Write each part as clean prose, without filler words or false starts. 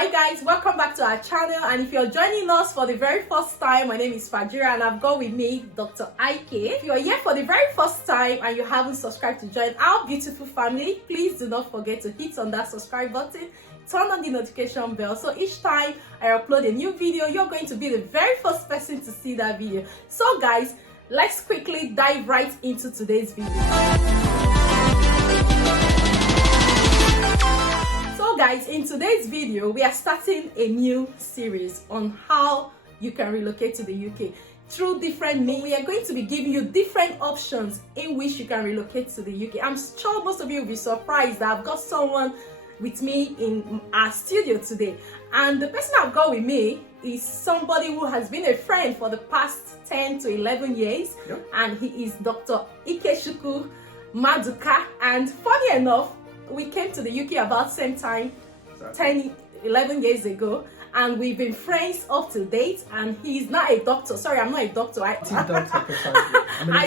Hi guys, welcome back to our channel, and if you're joining us for the very first time, my name is Fajira and I've got with me Dr. Ike. If you're here for the very first time and you haven't subscribed to join our beautiful family, please do not forget to hit on that subscribe button, turn on the notification bell, so each time I upload a new video, you're going to be the very first person to see that video. So guys, let's quickly dive right into today's video. So guys, in today's video, we are starting a new series on how you can relocate to the UK through different means. We are going to be giving you different options in which you can relocate to the UK. I'm sure most of you will be surprised that I've got someone with me in our studio today. And the person I've got with me is somebody who has been a friend for the past 10 to 11 years. Yep. And he is Dr. Ikechukwu Maduka. And funny enough, we came to the UK about the same time, 11 years ago, and we've been friends up to date. And he's not a doctor. Sorry, I'm not a doctor. I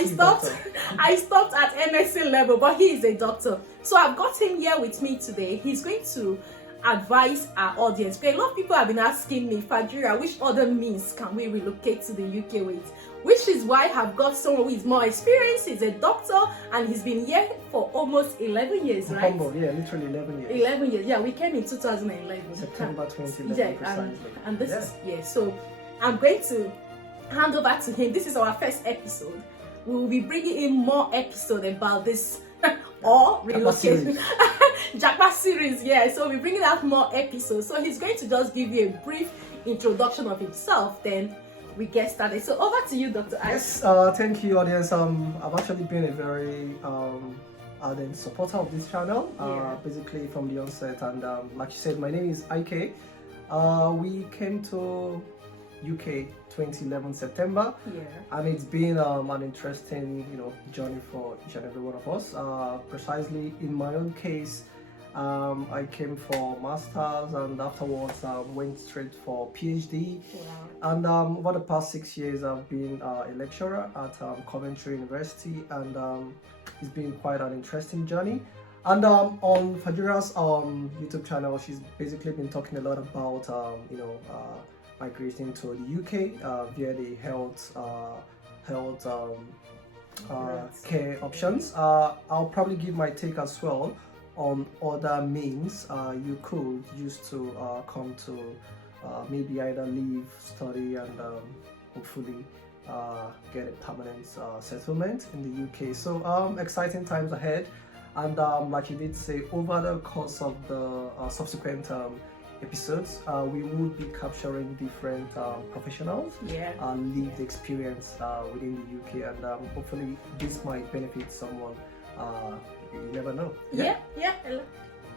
stopped at MSc level, but he is a doctor. So I've got him here with me today. He's going to advise our audience. Because a lot of people have been asking me, Fajira, which other means can we relocate to the UK with? Which is why I've got someone who is more experienced. He's a doctor and he's been here for almost 11 years, right? Yeah, literally 11 years. 11 years, yeah. We came in 2011. September 2011, yeah, precisely. And this is, so I'm going to hand over to him. This is our first episode. We will be bringing in more episodes about this or relocation. JapaSeries, yeah. So we're bringing out more episodes. So he's going to just give you a brief introduction of himself, then we get started. So over to you, Dr. Yes, thank you, audience. I've actually been a very ardent supporter of this channel, basically from the onset. And like you said, my name is Ike. We came to UK 2011 September, and it's been an interesting, journey for each and every one of us. Precisely in my own case, I came for masters and afterwards went straight for PhD. And over the past 6 years I've been a lecturer at Coventry University, and it's been quite an interesting journey. And on Fajira's YouTube channel, she's basically been talking a lot about migrating to the UK via the health care options. I'll probably give my take as well on other means you could use to come to maybe either leave, study, and hopefully get a permanent settlement in the UK. So exciting times ahead, and like you did say, over the course of the subsequent episodes, we would be capturing different professionals, lived experience within the UK, and hopefully this might benefit someone. You never know. Yeah.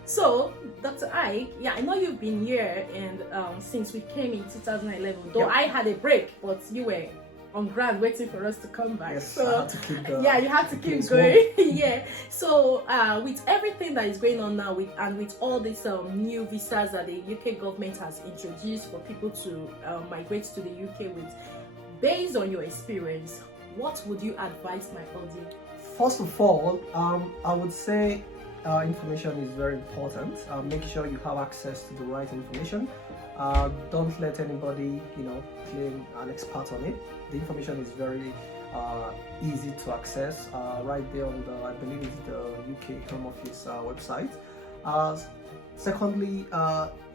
So, Dr. Ike, I know you've been here and since we came in 2011, though I had a break, but you were on ground waiting for us to come back. Yes, so I had to keep you had to keep going. So with everything that is going on now, with all these new visas that the UK government has introduced for people to migrate to the UK with, based on your experience, what would you advise my audience? First of all, I would say information is very important. Make sure you have access to the right information. Don't let anybody, claim an expert on it. The information is very easy to access right there on the, I believe it's the UK Home Office website. Secondly,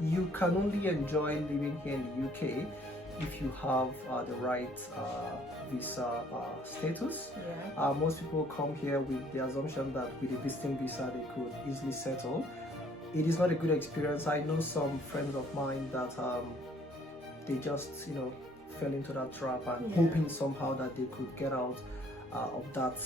you can only enjoy living here in the UK if you have the right visa status. Most people come here with the assumption that with a visiting visa they could easily settle. It is not a good experience. I know some friends of mine that they just fell into that trap and hoping somehow that they could get out of that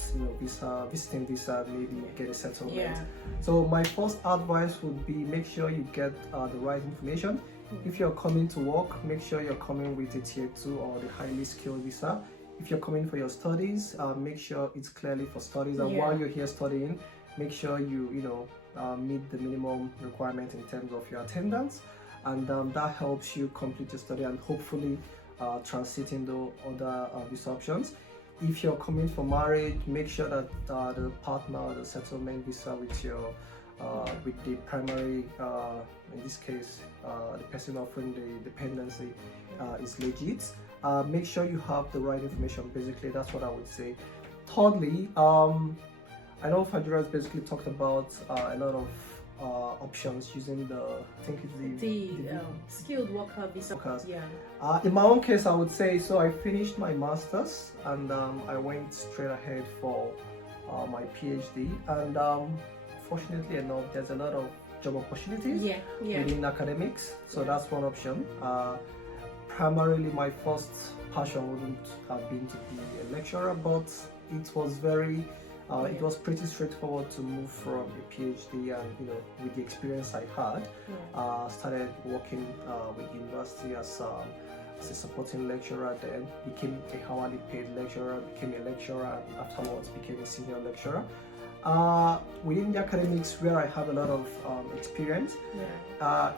visiting visa, maybe get a settlement. So my first advice would be, make sure you get the right information. If you're coming to work, make sure you're coming with a tier 2 or the highly skilled visa. If you're coming for your studies, make sure it's clearly for studies, and while you're here studying, make sure you meet the minimum requirement in terms of your attendance, and that helps you complete your study and hopefully transit into other visa options. If you're coming for marriage, make sure that the partner or the settlement visa with your with the primary, in this case, the person offering the dependency is legit. Make sure you have the right information. Basically, that's what I would say. Thirdly, I know Fajira has basically talked about a lot of options using the, I think it's the skilled worker visa. Yeah. In my own case, I would say, so I finished my master's and I went straight ahead for my PhD, and fortunately enough, there's a lot of job opportunities within academics, so that's one option. Primarily, my first passion wouldn't have been to be a lecturer, but it was very it was pretty straightforward to move from a PhD, and with the experience I had, started working with university as a supporting lecturer, then became a hourly paid lecturer, became a lecturer, and afterwards became a senior lecturer. Within the academics, where I have a lot of experience,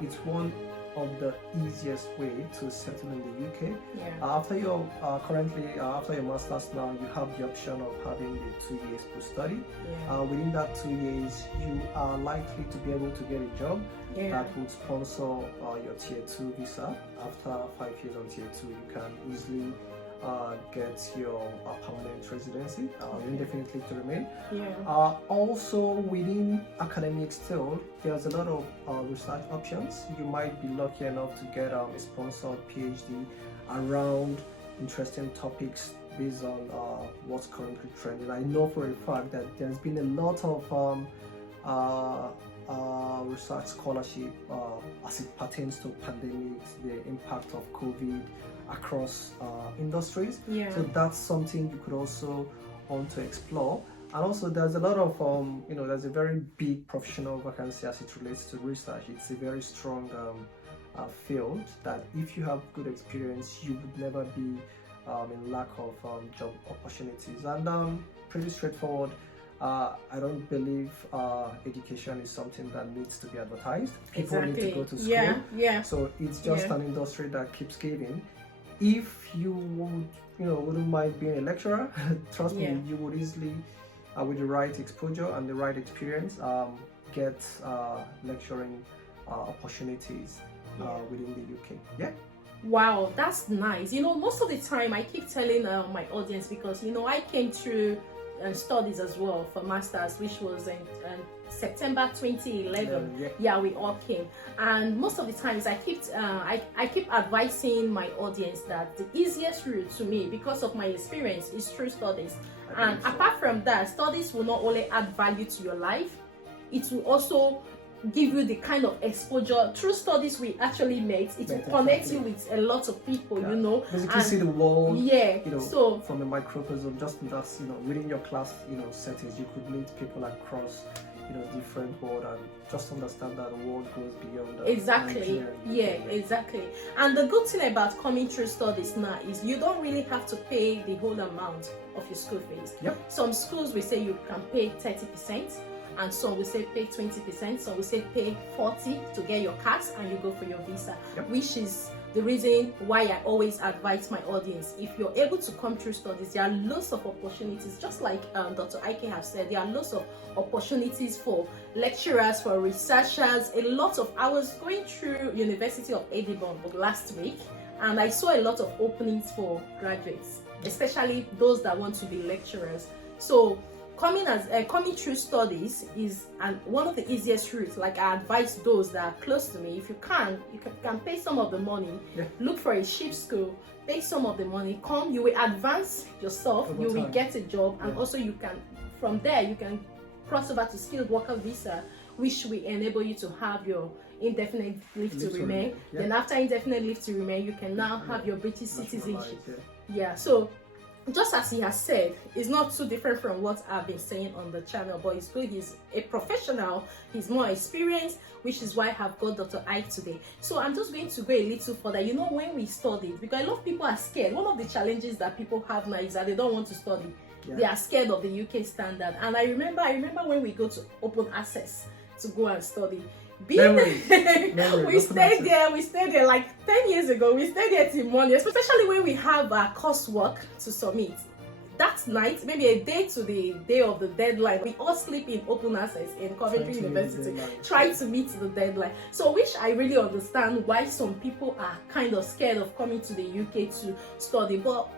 it's one of the easiest way to settle in the UK. After your after your master's, now you have the option of having the 2 years post study. Within that 2 years, you are likely to be able to get a job that would sponsor your tier 2 visa. After 5 years on tier 2, you can easily get your permanent residency, indefinitely to remain. Also, within academics still, there's a lot of research options. You might be lucky enough to get a sponsored PhD around interesting topics based on what's currently trending. I know for a fact that there's been a lot of research scholarship as it pertains to pandemics, the impact of COVID across industries. So that's something you could also want to explore. And also, there's a lot of there's a very big professional vacancy as it relates to research. It's a very strong field that if you have good experience, you would never be in lack of job opportunities. And pretty straightforward. I don't believe education is something that needs to be advertised. People need to go to school. So it's just an industry that keeps giving. If you wouldn't mind being a lecturer, trust me, you would easily, with the right exposure and the right experience, get lecturing opportunities within the UK. Wow, that's nice. Most of the time I keep telling my audience, because I came through studies as well for masters, which was in September 2011. We all came, and most of the times I keep advising my audience that the easiest route to me, because of my experience, is through studies. And apart from that, studies will not only add value to your life, it will also give you the kind of exposure. Through studies we actually met, it will connect you with a lot of people, basically see the world so from a microcosm. Just that's within your class settings, you could meet people across different world and just understand that the world goes beyond exactly. And the good thing about coming through studies now is you don't really have to pay the whole amount of your school fees. Some schools will say you can pay 30%, and some will say pay 20%, some will say pay 40% to get your cards and you go for your visa, which is the reason why I always advise my audience, if you're able to come through studies, there are lots of opportunities. Just like Dr. Ike has said, there are lots of opportunities for lecturers, for researchers. I was going through University of Edinburgh last week, and I saw a lot of openings for graduates, especially those that want to be lecturers. So coming through studies is one of the easiest routes. Like, I advise those that are close to me, if you can pay some of the money, look for a cheap school, pay some of the money, come, you will advance yourself, you will get a job, and also from there you can cross over to skilled worker visa, which will enable you to have your indefinite leave to remain. Then after indefinite leave to remain, you can now have your British citizenship. So just as he has said, it's not too different from what I've been saying on the channel, but it's good. He's a professional, he's more experienced, which is why I have got Dr. Ike today. So I'm just going to go a little further. When we studied, because a lot of people are scared. One of the challenges that people have now is that they don't want to study. They are scared of the UK standard. And I remember when we go to open access to go and study, we stayed there like 10 years ago. We stayed there till morning, especially when we have our coursework to submit. that night, maybe a day to the day of the deadline, we all sleep in open access in Coventry University, try to meet the deadline. So which I really understand why some people are kind of scared of coming to the UK to study. But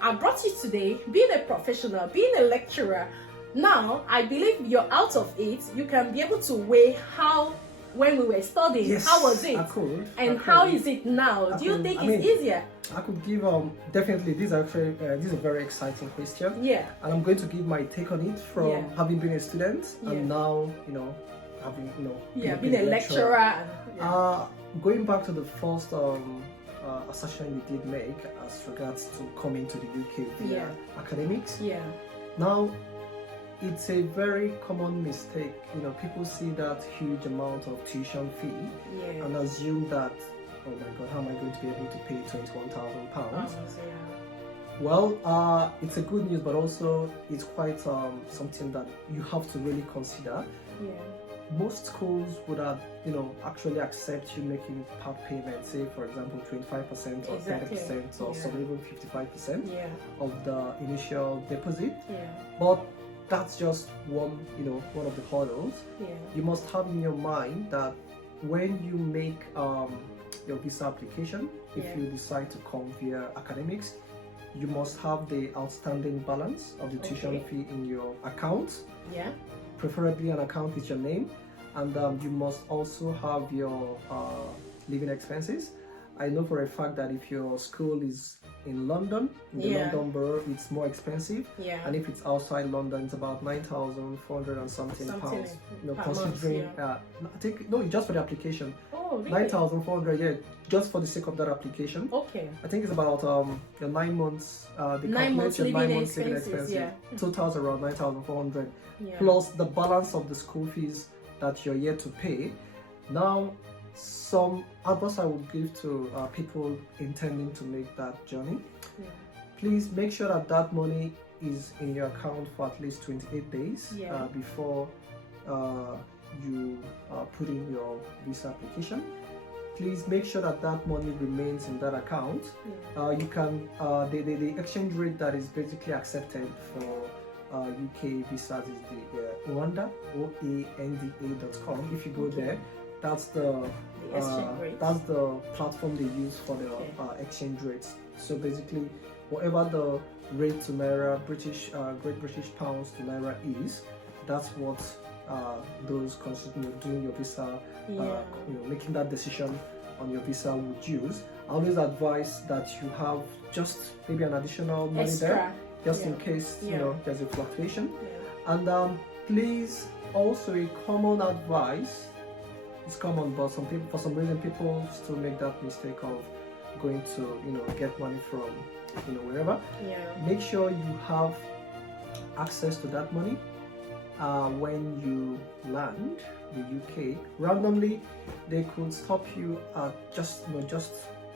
I brought you today, being a professional, being a lecturer. Now, I believe you're out of it. You can be able to weigh how, when we were studying, yes, how was it? And how is it now? Do you think it's easier? I could give definitely this actually this is a very exciting question. Yeah. And I'm going to give my take on it from having been a student and now having being a lecturer. Going back to the first assertion you did make as regards to coming to the UK via academics. Yeah. Now, it's a very common mistake. People see that huge amount of tuition fee and assume that, oh my God, how am I going to be able to pay £21,000? Well, it's a good news, but also it's quite something that you have to really consider. Yeah. Most schools would have, actually accept you making part payment, say for example 25% or 30% or some even 55% of the initial deposit. But that's just one of the hurdles. You must have in your mind that when you make your visa application, if you decide to come via academics, you must have the outstanding balance of the tuition fee in your account. Preferably an account with your name, and you must also have your living expenses. I know for a fact that if your school is in London, in the London borough, it's more expensive. And if it's outside London, it's about 9,400 and something pounds. Considering, I think just for the application. Oh, really? 9,400, just for the sake of that application. Okay. I think it's about your 9 months. They 9 months your 9 months living living expenses. expenses. Totals around 9,400 plus the balance of the school fees that you're yet to pay. Now, some advice I would give to people intending to make that journey. Please make sure that that money is in your account for at least 28 days before you put in your visa application. Please make sure that that money remains in that account. You can the exchange rate that is basically accepted for UK visas is the Oanda, oanda.com. If you go there, that's the platform they use for the exchange rates. So basically, whatever the rate to Naira, Great British pounds to Naira is, that's what those doing your visa, making that decision on your visa would use. I always advise that you have just maybe an additional money there, just in case there's a fluctuation. And please, also a common advice. It's common, but for some reason people still make that mistake of going to get money from wherever. Make sure you have access to that money when you land the UK. Randomly, they could stop you just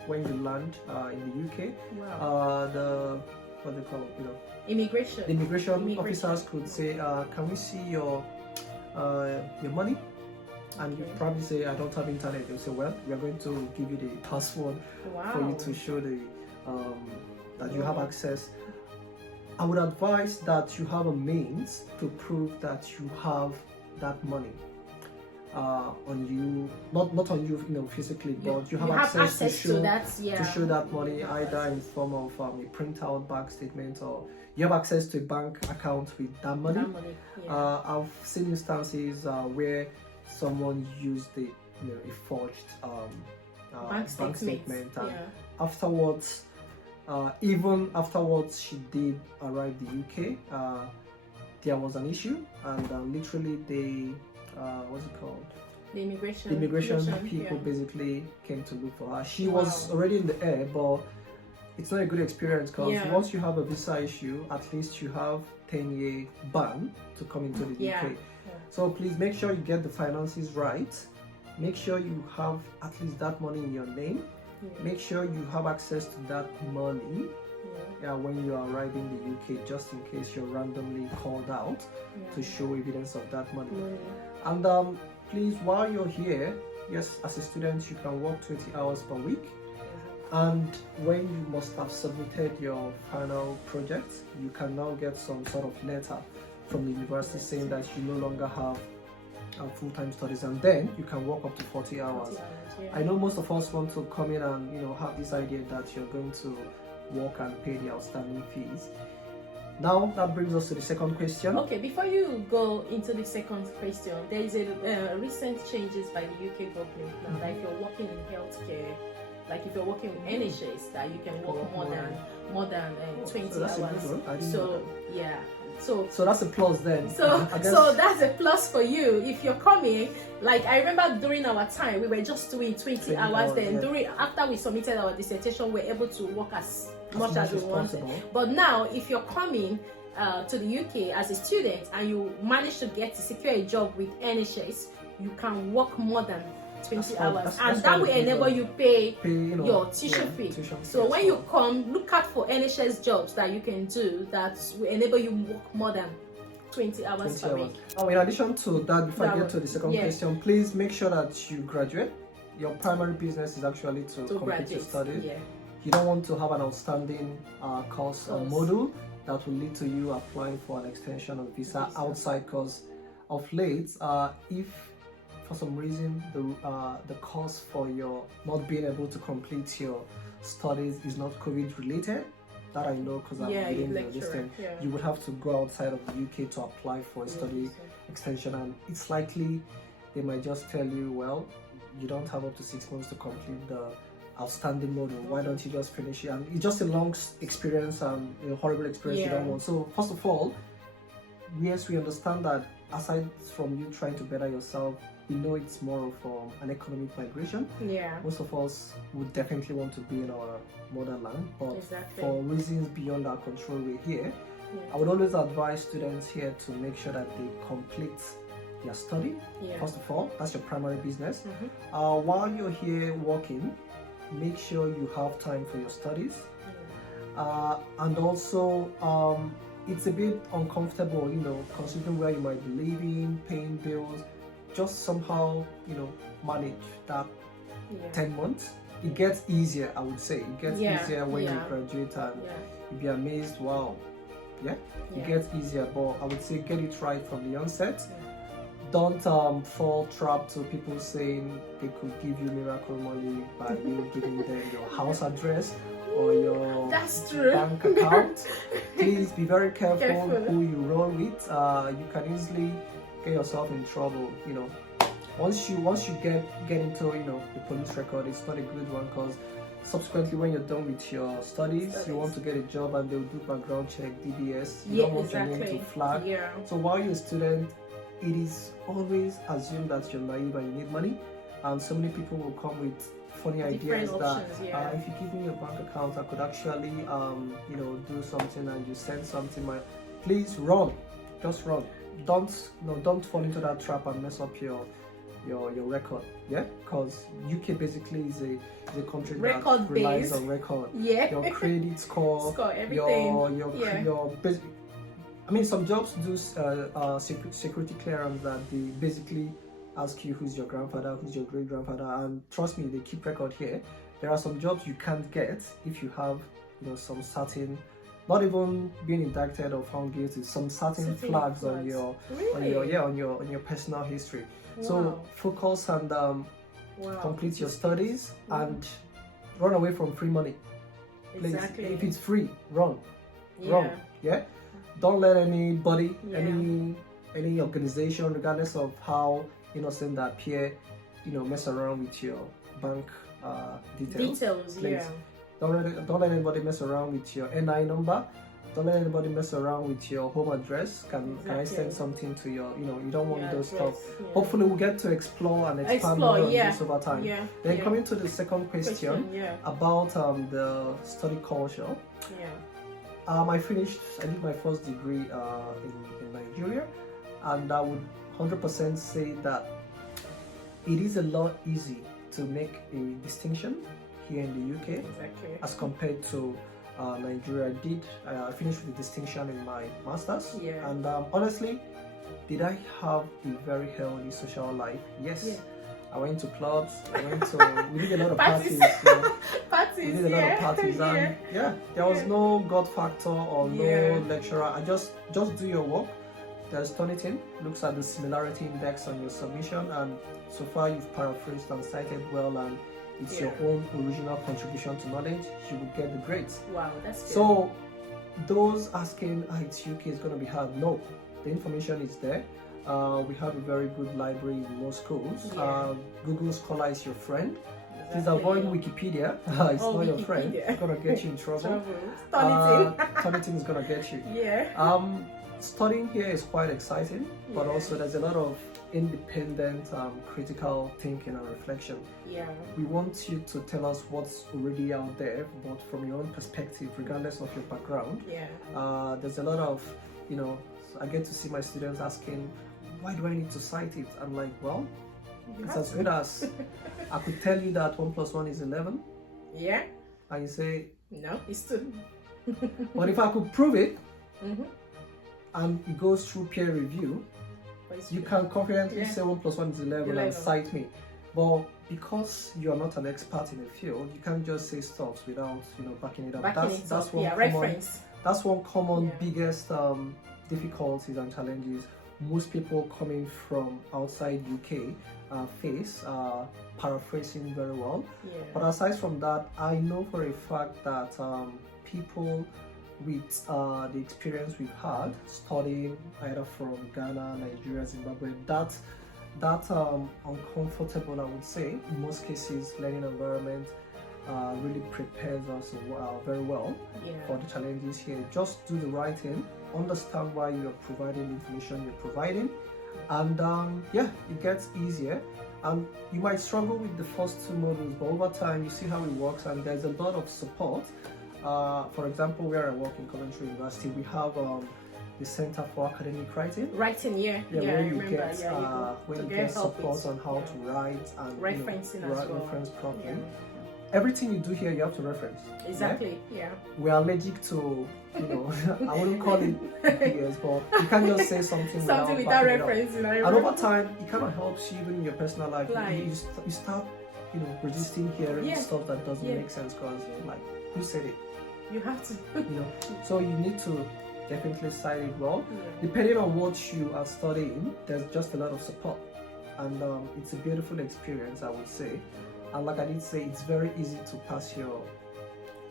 when you land in the UK. What they call immigration. The immigration officers could say, "Can we see your money?" And you probably say, "I don't have internet." They'll say, "Well, we are going to give you the password for you to show that you have access." I would advise that you have a means to prove that you have that money on you, not on you, physically, but you have access to show that money either in form of a printout bank statement, or you have access to a bank account with that money. I've seen instances where someone used a forged bank statement, and afterwards, even afterwards she did arrive the UK, there was an issue, and literally they what's it called? The immigration people basically came to look for her. She was already in the air, but it's not a good experience, because once you have a visa issue, at least you have 10-year ban to come into the UK. So please make sure you get the finances right. Make sure you have at least that money in your name. Make sure you have access to that money when you arrive in the UK, just in case you're randomly called out to show evidence of that money. And please, while you're here, yes, as a student you can work 20 hours per week. And when you must have submitted your final project, you can now get some sort of letter from the university saying that you no longer have full-time studies, and then you can work up to 40 hours. I know most of us want to come in and have this idea that you're going to work and pay the outstanding fees. Now that brings us to the second question. Okay, before you go into the second question, there is a recent changes by the UK government now that if you're working in healthcare, like if you're working with NHS, that you can work more than 20 so hours. So yeah. So that's a plus then. So that's a plus for you if you're coming. Like I remember during our time, we were just doing 20 hours. Then after we submitted our dissertation, we were able to work as much as we wanted. But now, if you're coming to the UK as a student and you manage to secure a job with NHS, you can work more than 20 hours, and that will enable you pay your tuition fee. So when you come, look out for NHS jobs that you can do that will enable you work more than 20 hours per week. Now, in addition to that, before I get to the second question, please make sure that you graduate. Your primary business is actually to complete your studies. You don't want to have an outstanding course or module that will lead to you applying for an extension of visa outside, because of late, if for some reason the cause for your not being able to complete your studies is not COVID related, that I know because I'm reading this thing, you would have to go outside of the UK to apply for a study extension, and it's likely they might just tell you, well, you don't have up to 6 months to complete the outstanding module, why don't you just finish it? And it's just a long experience and a horrible experience you don't want. So first of all, yes, we understand that aside from you trying to better yourself, we know it's more of an economic migration. Most of us would definitely want to be in our motherland, but for reasons beyond our control, we're here. I would always advise students here to make sure that they complete their study. First of all, that's your primary business. While you're here working, make sure you have time for your studies. And also, it's a bit uncomfortable, considering where you might be living, paying bills. Just somehow, manage that 10 months. It gets easier, I would say. It gets easier when you graduate, and you'll be amazed, wow. It gets easier, but I would say get it right from the onset. Don't fall trap to people saying they could give you miracle money by you giving them your house address or your bank account. Please be very careful who you roll with. You can easily get yourself in trouble. Once you get into the police record, it's not a good one, because subsequently when you're done with your studies, you want to get a job and they'll do background check, DBS. You don't want your name to flag. So while you're a student, it is always assumed that you're naive and you need money, and so many people will come with funny ideas that if you give me your bank account, I could actually do something, and you send something. Please run, just run. Don't fall into that trap and mess up your record. Because UK basically is a country that relies on record. Your credit score, everything. Your basic. I mean, some jobs do security clearance that they basically ask you who's your grandfather, who's your great grandfather, and trust me, they keep record here. There are some jobs you can't get if you have some certain, not even being indicted or found guilty, some certain flags on your personal history. So focus and complete your studies and run away from free money. Please, if it's free, run. Don't let anybody, any organization, regardless of how innocent they appear, mess around with your bank details. Please. Don't let anybody mess around with your NI number. Don't let anybody mess around with your home address. Can I send something to your, you don't want those stuff. Hopefully we'll get to explore and expand more on this over time. Then coming to the second question about the study culture. I did my first degree in Nigeria, and I would 100% say that it is a lot easy to make a distinction here in the UK as compared to Nigeria. I finished with a distinction in my master's, and honestly, did I have a very healthy social life? Yes. I went to clubs, we did a lot of parties. parties. We did a lot of parties, and there was no God factor or no lecturer. I just do your work. There's Turnitin, looks at the similarity index on your submission, and so far you've paraphrased and cited well, and it's your own original contribution to knowledge. You will get the grades. Wow, that's good. So those asking, it's UK, is going to be hard. No, the information is there. We have a very good library in most schools. Google Scholar is your friend. Please avoid Wikipedia. It's not your friend. It's going to get you in trouble. Turnitin is going to get you. Studying here is quite exciting, but also there's a lot of independent critical thinking and reflection. We want you to tell us what's already out there, but from your own perspective, regardless of your background. There's a lot of, I get to see my students asking, why do I need to cite it? I'm like, well, it's as good as I could tell you that 1 + 1 is 11. And you say, no, it's 2. But if I could prove it, and it goes through peer review, you can confidently say 1 + 1 is 11 and cite me. But because you're not an expert in the field, you can't just say stuff without backing it up. That's one common biggest difficulties and challenges most people coming from outside UK face, paraphrasing very well. But aside from that, I know for a fact that people with the experience we've had studying either from Ghana, Nigeria, Zimbabwe, that uncomfortable, I would say, in most cases, learning environment really prepares us very well for the challenges here. Just do the right thing, understand why you're providing the information you're providing, and it gets easier. You might struggle with the first 2 modules, but over time you see how it works, and there's a lot of support. For example, where I work in Coventry University, we have the Center for Academic Writing. Where you get support on how to write and referencing as well. Reference properly. Everything you do here, you have to reference. Exactly. We are allergic to, I wouldn't call it BS, but you can't just say something without reference. And over time, it kind of helps you even in your personal life. You start, resisting hearing stuff that doesn't make sense, because who said it? You have to. So you need to definitely cite it well. Depending on what you are studying, there's just a lot of support, and it's a beautiful experience, I would say. And like I did say, it's very easy to pass your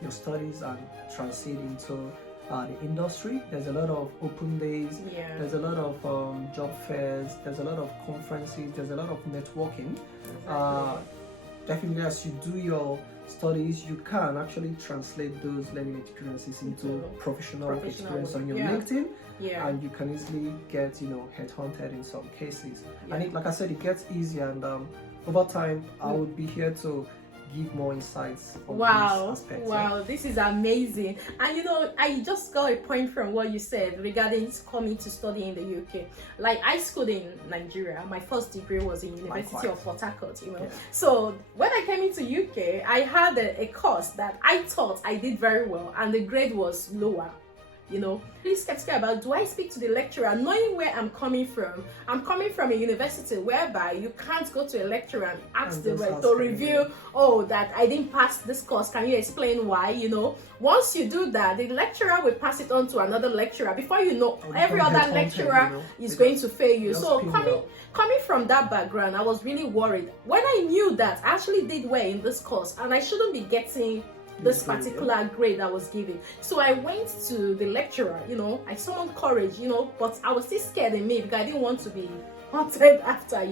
studies and transit into the industry. There's a lot of open days. There's a lot of job fairs. There's a lot of conferences. There's a lot of networking. Definitely, as you do your studies, you can actually translate those learning experiences into professional experience on your LinkedIn, and you can easily get headhunted in some cases. And like I said, it gets easier, and over time I would be here to give more insights on this aspect. Wow, this is amazing. And I just got a point from what you said regarding coming to study in the UK. Like, I schooled in Nigeria. My first degree was in University of Port Harcourt, So when I came into UK, I had a course that I thought I did very well, and the grade was lower. Really skeptical about, do I speak to the lecturer, knowing where I'm coming from? I'm coming from a university whereby you can't go to a lecturer and ask the to review, that I didn't pass this course, can you explain why? Once you do that, the lecturer will pass it on to another lecturer. Before you know, every other lecturer is going to fail you. So coming from that background, I was really worried. When I knew that I actually did well in this course and I shouldn't be getting this particular grade I was given. So I went to the lecturer, I summoned courage, but I was still scared in me because I didn't want to be haunted after,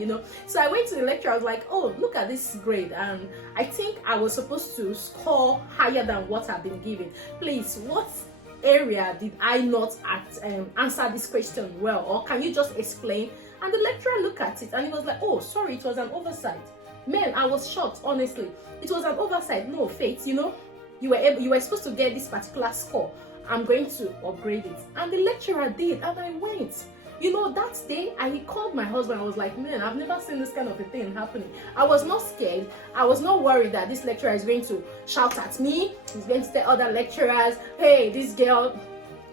So I went to the lecturer, I was like, oh, look at this grade, and I think I was supposed to score higher than what I've been given. Please, what area did I not answer this question well, or can you just explain? And the lecturer looked at it and he was like, oh, sorry, it was an oversight. Man, I was shocked, honestly. It was an oversight. No, Faith, you were supposed to get this particular score. I'm going to upgrade it. And the lecturer did, and I went. That day I called my husband. I was like, man, I've never seen this kind of a thing happening. I was not scared. I was not worried that this lecturer is going to shout at me. He's going to tell other lecturers, hey, this girl,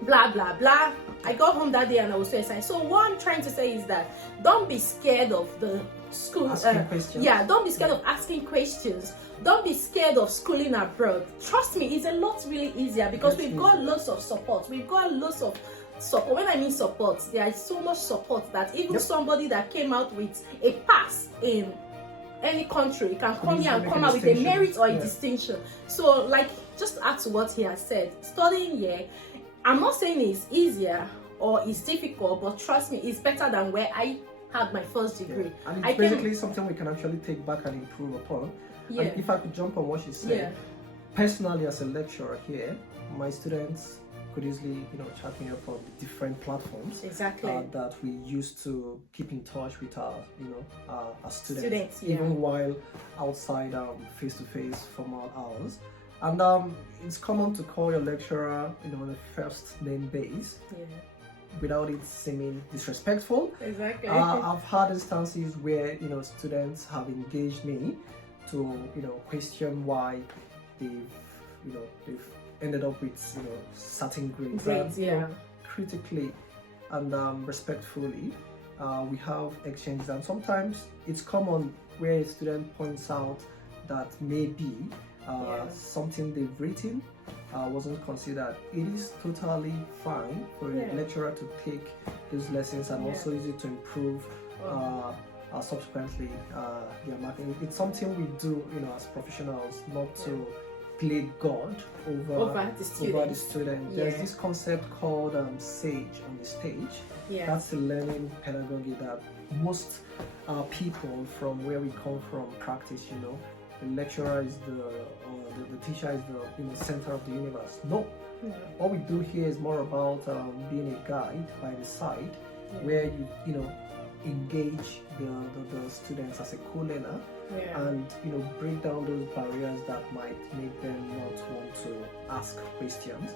blah blah blah. I got home that day and I was so excited. So what I'm trying to say is that don't be scared of the school. Asking questions. Yeah, don't be scared of asking questions. Don't be scared of schooling abroad. Trust me, it's a lot really easier because we've got lots of support. We've got lots of support. When I mean support, there is so much support that even somebody that came out with a pass in any country can come here and come out with a merit or a distinction. So, like, just to add to what he has said, studying here, I'm not saying it's easier or it's difficult, but trust me, it's better than where I had my first degree. And it's basically something we can actually take back and improve upon. And if I could jump on what she said, personally as a lecturer here, my students could easily, chat me up on the different platforms that we use to keep in touch with our, our students even while outside face-to-face formal hours. And it's common to call your lecturer, on a first name base. Without it seeming disrespectful. I've had instances where students have engaged me to question why they've ended up with certain grades. Critically and respectfully, we have exchanges, and sometimes it's common where a student points out that maybe something they've written wasn't considered. It is totally fine for a lecturer to take those lessons and also use it to improve subsequently their marking. It's something we do, as professionals, not to play God over the student. There's this concept called sage on the stage. That's the learning pedagogy that most people from where we come from practice. The lecturer is the teacher is the center of the universe. No, what we do here is more about being a guide by the side, where you engage the students as a co-learner and break down those barriers that might make them not want to ask questions.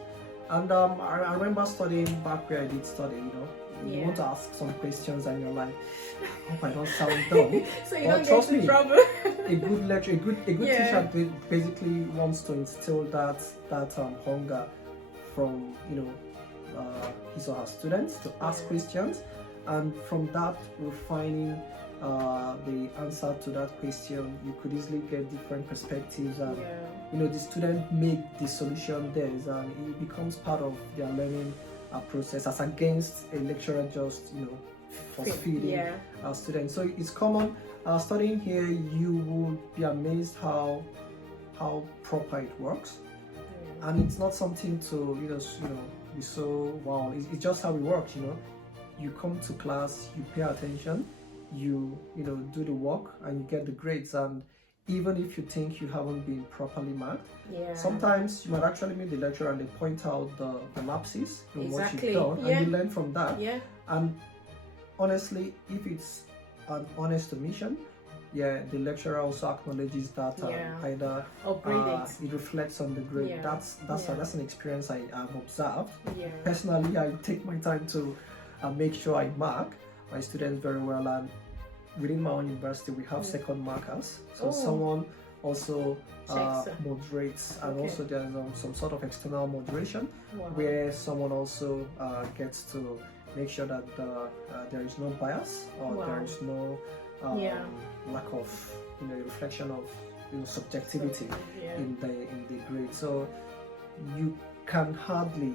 And I remember studying back where I did study. You want to ask some questions and you're like, I hope I don't sound dumb. So you don't trust get into me, trouble. a good lecturer, a good teacher basically wants to instill that hunger from his or her students to ask questions, and from that refining the answer to that question, you could easily get different perspectives, and the student make the solution theirs, and it becomes part of their learning process, as against a lecturer just force feeding students. So it's common studying here. You would be amazed how proper it works, and it's not something to be so wow. It's just how it works. You come to class, you pay attention, you do the work, and you get the grades. And even if you think you haven't been properly marked, sometimes you might actually meet the lecturer and they point out the lapses in what you've done, and you learn from that. And honestly, if it's an honest omission, the lecturer also acknowledges that either it reflects on the grade. That's an experience I have observed. Personally, I take my time to make sure I mark my students very well, and within my own university we have second markers, so someone also moderates, and also there's some sort of external moderation where someone also gets to make sure that there is no bias, or there is no lack of reflection of subjectivity in the grade. So you can hardly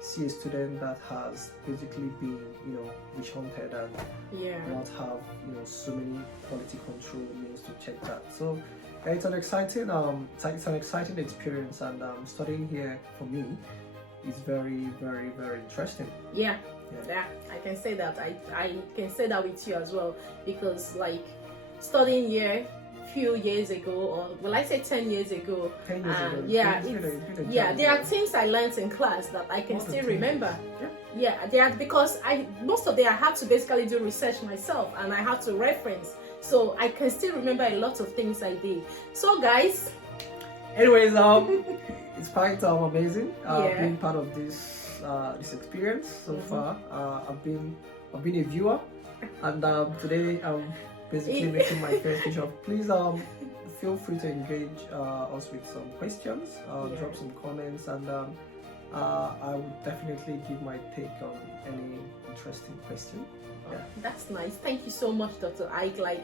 see a student that has basically been witch hunted and not have so many quality control means to check that. So it's an exciting experience, and studying here for me is very, very, very interesting. Yeah, I can say that. I can say that with you as well, because like studying here few years ago, or will I say 10 years ago, there are things I learned in class that I can still remember. They are, because most of them I had to basically do research myself, and I had to reference, so I can still remember a lot of things I did. So guys, anyways, it's quite amazing being part of this experience so far. I've been a viewer, and today I'm basically making my first vision. Please feel free to engage us with some questions, drop some comments, and I would definitely give my take on any interesting question. Yeah. That's nice. Thank you so much, Dr. Ike. Like,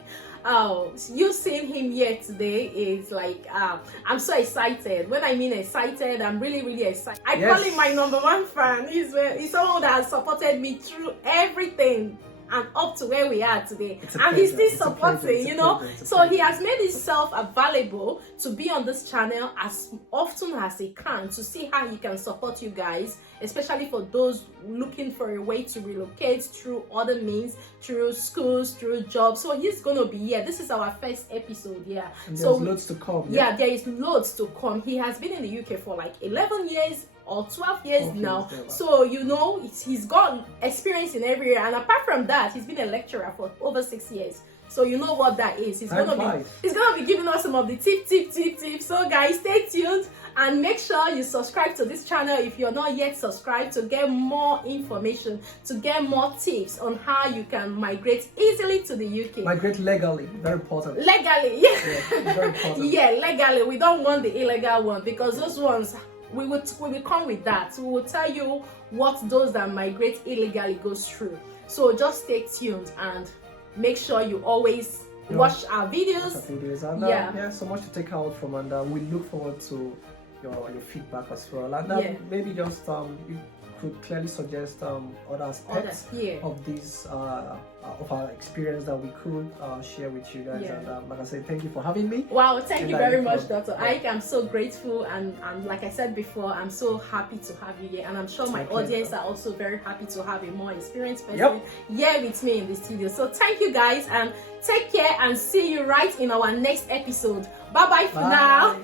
you seeing him here today is like, I'm so excited. When I mean excited, I'm really, really excited. I call him my #1 fan. He's someone that has supported me through everything and up to where we are today, and he's still supporting, you know. So he has made himself available to be on this channel as often as he can, to see how he can support you guys, especially for those looking for a way to relocate through other means, through schools, through jobs. So he's gonna be here. This is our first episode here. And so there's loads to come. Yeah, there is loads to come. He has been in the UK for like 11 years or 12 years now, so you know he's got experience in every area, and apart from that, he's been a lecturer for over 6 years. So you know what that is. He's gonna be giving us some of the tips. So guys, stay tuned and make sure you subscribe to this channel if you're not yet subscribed, to get more information, to get more tips on how you can migrate easily to the UK. Migrate legally, very important. Legally, yeah, very important. Yeah, legally. We don't want the illegal one, because those ones, we will come with that. We will tell you what those that migrate illegally goes through. So just stay tuned and make sure you always watch our videos. And yeah, so much to take out from, and we look forward to your feedback as well. And maybe just you could clearly suggest other aspects of this of our experience that we could share with you guys. And like I said, thank you for having me. Wow, thank you very much, Dr. Ike. I'm so grateful, and like I said before, I'm so happy to have you here, and I'm sure my audience are also very happy to have a more experienced person here with me in the studio. So thank you guys, and take care, and see you right in our next episode. Bye bye for now.